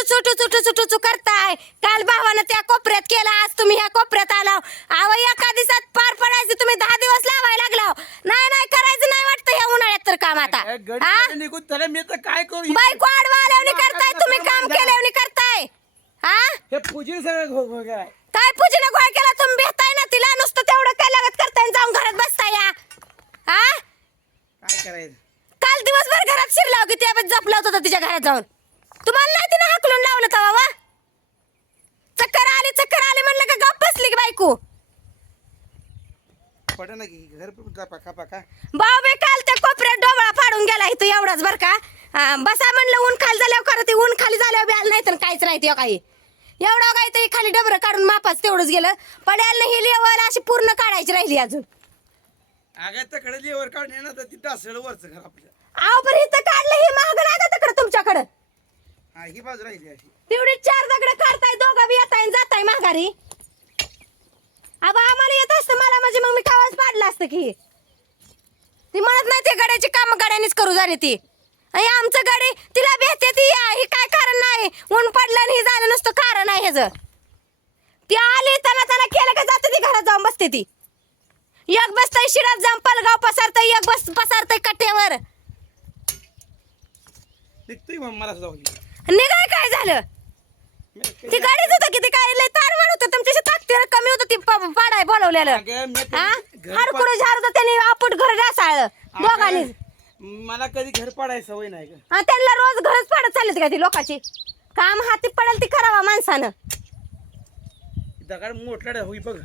टुचू टुचू टुचू टुचू करताय काल भावानं त्या कोपऱ्यात केला आज तुम्ही ह्या कोपऱ्यात आला. अहो एका दिवसात पार पडायचे तुम्ही दहा दिवस लावायला लागला. नाही नाही करायचं नाही वाटतं ह्या उन्हाळ्यात तर काम आता. हा? निघून त्याला मी तर काय करू? बायको आडवा आल्यावनी करताय तुम्ही काम केल्यावनी करताय. हा? हे पूजी सगळं घो घो काय काय पूजेने गोळ केला तुम्ही भेटताय ना तिला? नुसतं तेवढं काय लागत करताय आणि जाऊन घरात बसताय या. हा? काय करायचं? काल दिवसभर घरात शिरला की त्या जपला होता तिच्या घरात जाऊन. तुम्हाला नाही तिने हाकलून लावलं तवा वा? चक्कर आली चक्कर आली म्हणलं का गप बसली की बायको? पड ना की घर पण पाका पाका भाऊ बे काल त्या कोपऱ्यात डोबळा फाडून गेला इथं एवढाच बर का? हा, बसा म्हणलं ऊन खाली झाल्यावर खरं ते ऊन खाली झाल्यावर बी आलं नाही तर काहीच नाही ते काही. एवढं काय ते खाली डबरं काढून मापाच तेवढंच गेलं. पड्याला नाही ही लेवल अशी पूर्ण काढायची राहिली अजून. अगं तकडे लेवर काढून येणार तर तिथं असेल वरचं घर आपलं. आव बरं इथं काढलं हे महाग का तिकडं तुमच्याकडं. हा ही बाजू राहिली अशी. तेवढी चार दगड काढताय दोघं बी येताय आणि जाताय माघारी. आबा आम्हाला येत असतं मला म्हणजे मग मी कावाच पाडलं असतं की. ती म्हणत नाही ते गड्याची काम गड्यानेच करू झाली ती. आणि आमचं गडी तिला भेटते ती या, हे काय कारण नाही. ऊन पडलं आणि हे झालं नसतं कारण आहे ह्याचं. ती आली त्याला त्याला केलं का जाते ती घरात जाऊन बसते ती. एक बसतय शिरात जाऊन पलगाव पसारतय एक बस पसारतय कट्ट्यावर. निघतोय मग मला सुद्धा होईल. झालं? ती गाडीच होतं किती काय? लय तारवाड होतं. तुमच्याशी कमी होतं ती प- पाडाय बोलवलेलं. अगं, मी कधी हा घर हाडकुडं झाड होतं त्यांनी आपट घर डासाळलं अगं, दोघांनी. मला कधी घर पाडायची सवय नाही का त्यांना रोज घरच पाडत चालत का ती लोकांची? काम हाती पडेल ती करावा माणसानं. दगड मोठला होई बघ.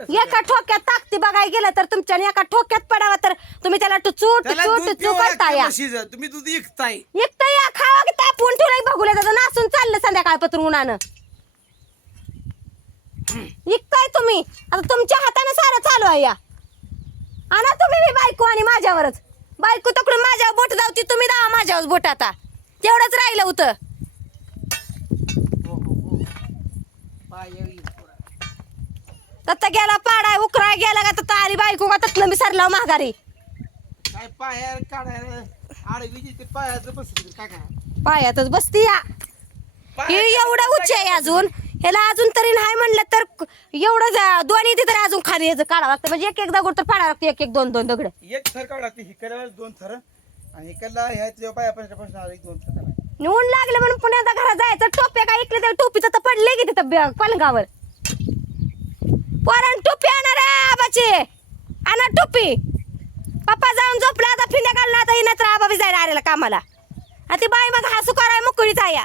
एका ठोक्यात ताकती बघाय गेलं तर तुमच्या एका ठोक्यात पडावा तर तुम्ही त्याला टुचू त्याला टुचू दूध टुचू या. म्हशीचं. तुम्ही दूध विकताय एकटं या खावा की तापून ठेवलं बघूला त्याचं नासून चाललं संध्याकाळ पत्र उन्हानं. विकताय तुम्ही. आता तुमच्या हाताने सारं चालू आहे या. आणा तुम्ही बी बायको आणि माझ्यावरच. बायको तकडून माझ्यावर बोट जावती तुम्ही दावा माझ्यावर बोट आता. तेवढंच राहिलं होतं हो हो हो पाय येईल पुरा. तत्ता गेला पाडाय उकराय गेला का तत्ता आली बायको का तत्न मी सरला माघारी. काय पाय काढायला आडवी ते पायाचं बसत काय काय? पायातच बसती या. हे एवढं उच्च आहे अजून. ह्याला अजून तरी नाही म्हणलं तर क- एवढं जा- दोन्ही तिथे अजून खाली याचं काढावं लागतं. म्हणजे एक एक दगड तर पाडावं लागतं एक एक दोन दोन दगड. एक थर काढा लागते हिकडला दोन थर आणि इकडला ह्या पायापासून पासून एक दोन थर काढा. ऊन लागलं म्हणून पुण्यात घरात जायचं. टोप्या काय इकडे त्या टोपीचं तर पडले की तिथं पलंगावर. पोरान टोपी आणा रे आबाची. आणा टोपी. पप्पा जाऊन झोपला आता फिंड्या ना आता येणार तर आबा बी जायला आलेला कामाला. आणि ती बाई मग हसू कराय मुकळीच आया.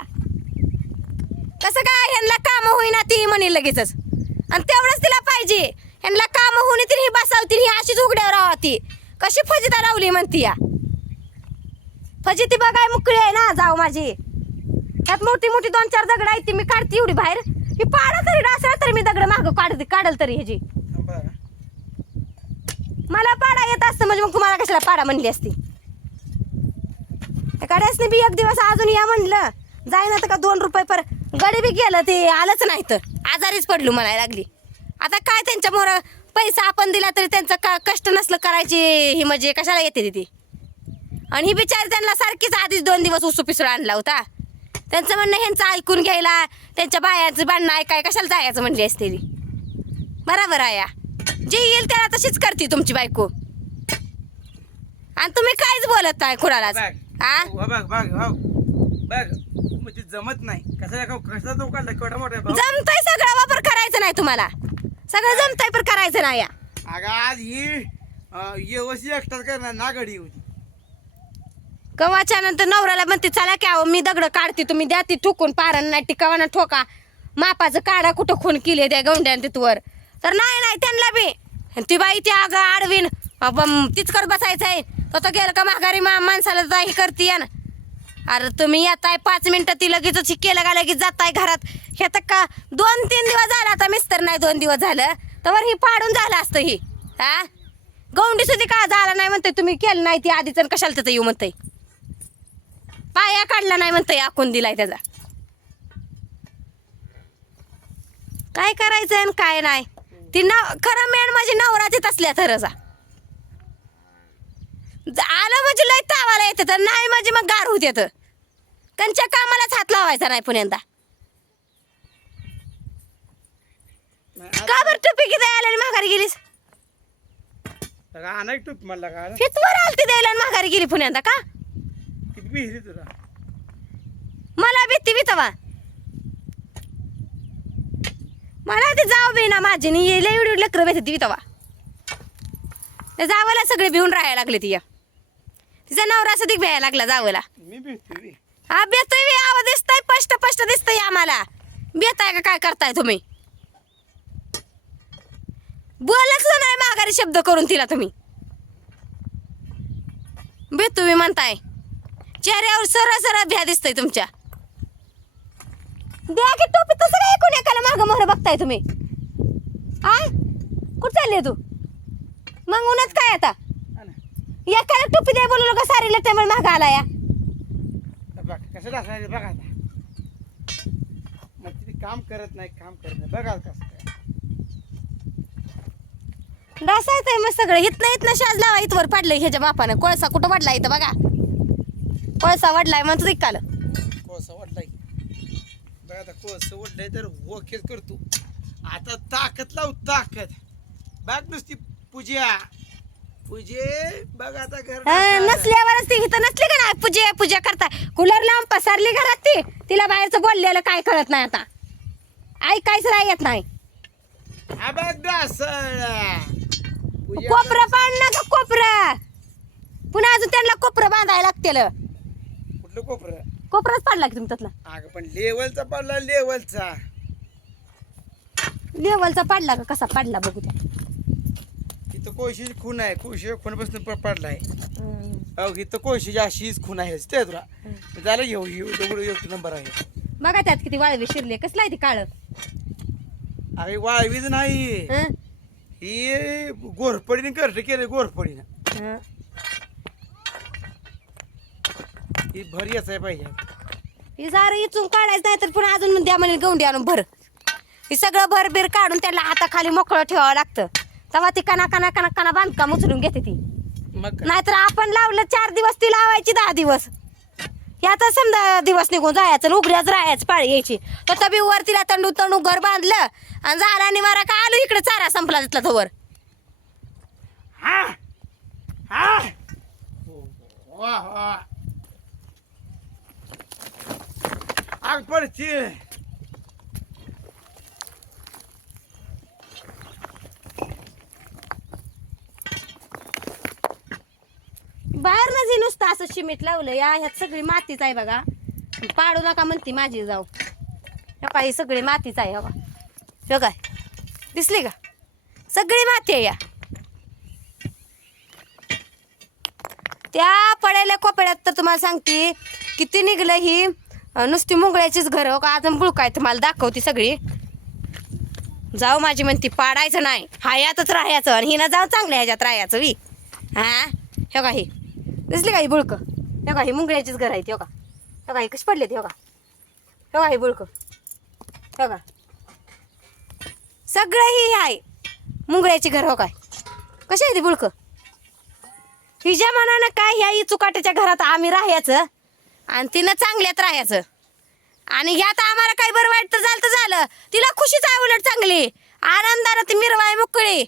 कसं काय ह्यांना काम होईना ती म्हणे लगेचच. आणि तेवढंच तिला पाहिजे. ह्यांना काम होऊन ती ही बसावती ही अशीच उघड्यावर राहा ती कशी फजिता लावली म्हणती या. फजिती बघाय मुकळी आहे ना जाऊ माझी. त्यात मोठी मोठी दोन चार दगड आहेत ती मी काढते एवढी बाहेर. ही पाडा तरी डासला तरी मी दगड माग काढते काढल तरी ह्याची. मला पाडा येत असतं म्हणजे मग तुम्हाला कशाला पाडा म्हणली असती? कड्यासने बी एक दिवस अजून या म्हणलं. जाईना तर का दोन रुपये पर गडी बी गेलं ते आलंच नाही तर. आजारीच पडलो म्हणायला लागली. आता काय त्यांच्या मोर पैसा आपण दिला तरी त्यांचं का कष्ट नसलं करायची ही म्हणजे कशाला येते ती आणि ही बिचारी त्यांना सारखीच आधीच दोन दिवस उसू पिसू आणला होता. त्यांचं म्हणणं ह्यांचं ऐकून घ्यायला त्यांच्या बायांचं भांडणं ऐकाय कशाला जायचं म्हणली असते ती? बरोबर आहे या. जे येईल त्याला तशीच करते तुमची बायको. आणि तुम्ही काहीच बोलत नाही कुणालाच. बघ हा? हो, बघ बघ हो. बघ म्हणजे जमत नाही. कसा कसा तो काढला केवढा मोठा भाऊ. जमतंय सगळा वापर करायचं नाही तुम्हाला. सगळं जमतंय पण करायचं नाही या. अगं आज ही अं, व्यवस्थित एकटाच करणार ना गडी होती कवाच्या नंतर नवऱ्याला म्हणते चला की अहो मी दगड काढते तुम्ही द्या ती ठोकून पारण नाही टिकावा ना ठोका. मापाचं काढा कुठं खून केले त्या गवंड्यान तिथवर. तर नाही नाही त्यांना बी. आणि ती बाई ती अगं आडवीन. तीच कर बसायचं आहे तो तर गेलं का माघारी मा माणसाला जाही करते ना अरे तुम्ही येताय पाच मिनटं ती लगेच केलं का लगेच जाताय घरात. हे तर का दोन तीन दिवस झाला आता मिस्तर नाही दोन दिवस झालं. तर ही पाडून झालं असतं ही. हा? गौंडी सुद्धा का झाला नाही म्हणते तुम्ही केलं नाही ती आधीच आणि कशाला त्याचं येऊ म्हणते पाया काढला नाही म्हणतोय आखून दिलाय त्याचा. काय करायचं आणि काय नाही. ती नव खरं मेन माझी नवरा तिथं असल्या थरचा ज- आलं म्हणजे लय तावाला येतं तर नाही म्हणजे मग गार होत येतं. कंच्या कामालाच हात लावायचा नाही पुण्यांदा का बरं टोपी किती आल्या आणि माघारी गेलीस? अनेक टूप म्हणला का? हितवर आलती द्यायला आणि माघारी गेली पुण्यांदा का? बिहरी तुला. मला भीती भीतवा मला ते जाव बी ना माझी नि लय एवढी लेकरं भेटते भीतवा त्या जावला सगळे भिवून राहायला लागले ती. तिचा नवरा असं दिग भ्यायला लागला जावला. मी. हा बेतोय बी आवाज दिसतंय स्पष्ट स्पष्ट दिसतंय आम्हाला. बेताय का काय करताय तुम्ही? बोलच नाही माघारी शब्द करून तिला तुम्ही. बेतू मी म्हणताय. चेहऱ्यावर सरळ सरळ भ्या दिसतंय तुमच्या. द्या की टोपी तसं काय कोण एकाला मागं मोहर बघताय तुम्ही? आ? कुठं चालले तू? मग उन्हात काय आता? हा. एकाला टोपी द्या बोललो का सारी लट्ट्यामुळे मागं आला या तर बघ कसं टाकायचं बघा आता. मग तिथे काम करत नाही काम करत नाही. बघा कसं काय. डासायचंय मग सगळं. इथनं इथनं शाज लावा इथवर पडलंय ह्याच्या बापानं. कोळसा कुठं पडला इथं बघा. कोळसा वडलाय म्हणतो काल कोळसा वाढलाय बघा आता कोळसा वाढलाय तर वकील करतो. आता ताकद लाव ताकद. बघ नुसती पूजा. पूजे बघ आता घर नसल्यावरच ती इथं नसली का नाही? पूजा पूजा करता कूलर लावून पसारली घरात ती. तिला बाहेरचं बोललेलं काय कळत नाही आता. ऐकायच नाही येत नाही. कोपरं पाड ना का कोपरं? पुन्हा अजून त्यांना कोपरं बांधायला लागतेल. कुठलं कोपरं? कोपरच पाडला की तुम्ही त्यातला? अगं पण लेवलचा पडला लेवलचा. लेवलचा पाडला का? कसा पाडला बघू त्या इथं कोळशीची खून आहे. कोळशी खूनपासून प- पडलाय. अहो इथं कोळशीची अशीच खून आहे. ते तुला. झालं येऊ येऊ दगड एक नंबर आहे. बघा त्यात किती वाळवे शिरले कसला आहे ती काळ? अरे वाळवीच नाही. ही? गोरपडीने कर्ट केलं गोरपडीनं ही भर आहे पाहिजे ही सारं इचून काढायचं नाही तर पुन्हा अजून द्या म्हणे गवंडी आणून भर. हे सगळं भर बीर काढून त्याला हाताखाली मोकळं ठेवावं लागतं. तेव्हा ती कना कना कना कना बांधकाम उचलून घेते ती. मग काय? नाहीतर आपण लावलं चार दिवस ती लावायची दहा दिवस. याचा समजा दिवस निघून जायचं उघड्याच राहायचं पाळी यायची. तर तबी वर तिला तंडू तंडू घर बांधलं आणि झाला आणि मारा का आलो इकडे? चारा संपला तिथला तो वर. हा? हा? वा वा आग पडची बाहेर नजे नुसतं असं शिमिट लावलं या ह्यात सगळी मातीच आहे बघा. पाडू नका म्हणते माझी जाऊ. ह्या काही सगळी मातीच आहे बघा बघा दिसली का? सगळी माती आहे या. त्या पडायला कोपड्यात तर तुम्हाला सांगते किती निघलं ही? नुसती मुंगळ्याचीच घरं हो का? अजून तर मला दाखवती सगळी. जाऊ माझी म्हणती पाडायचं नाही. हायातच राहायचं आणि हिनं जाऊ चांगल्या ह्याच्यात राहायचं वी. हा? हे का ही? दिसली का ही बुळक? हे हो का ही मुंगळ्याचीच घर आहेत हो का? हे का ही? कशी पडलेत हे का? हे का ही बुळक? हे का? सगळं ही आहे मुंगळ्याची घर हो काय? कशी आहे ती बुळक? हिच्या मनानं काय ह्या चुकाट्याच्या घरात आम्ही राहायचं आणि तिनं चांगल्यात राहायचं? आणि ह्यात आम्हाला काही बरं वाईट तर झालं तर झालं. तिला खुशीच आहे उलट चांगली. आनंदानं ती मिरवाय मोकळी.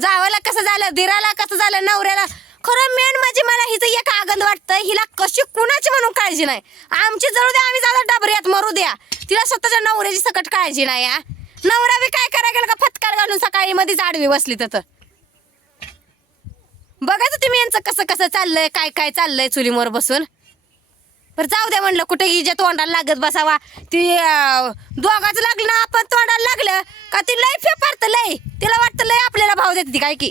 जावाला कसं झालं दिराला कसं झालं नवऱ्याला? खरं मेन म्हणजे मला हिचं एक आगंद वाटतं हिला कशी कुणाची म्हणून काळजी नाही. आमची जळू द्या आम्ही जाऊ डबऱ्यात मरू द्या. तिला स्वतःच्या नवऱ्याची सकट काळजी नाही या नवरा बी काय करायला गेला का फटकार घालून सकाळी मध्ये आडवी बसली तर बघायचं तुम्ही यांचं कसं कसं चाललंय काय काय चाललंय चुलीवर बसून. बरं जाऊ द्या म्हणलं कुठे हिच्या तोंडाला लागत बसावा. ती दोघाच दोघाचं लागलं ना आपण तोंडाला लागलं का ती लय फेपारत लय. तिला वाटतं लय आपल्याला भाव देते ती काय की.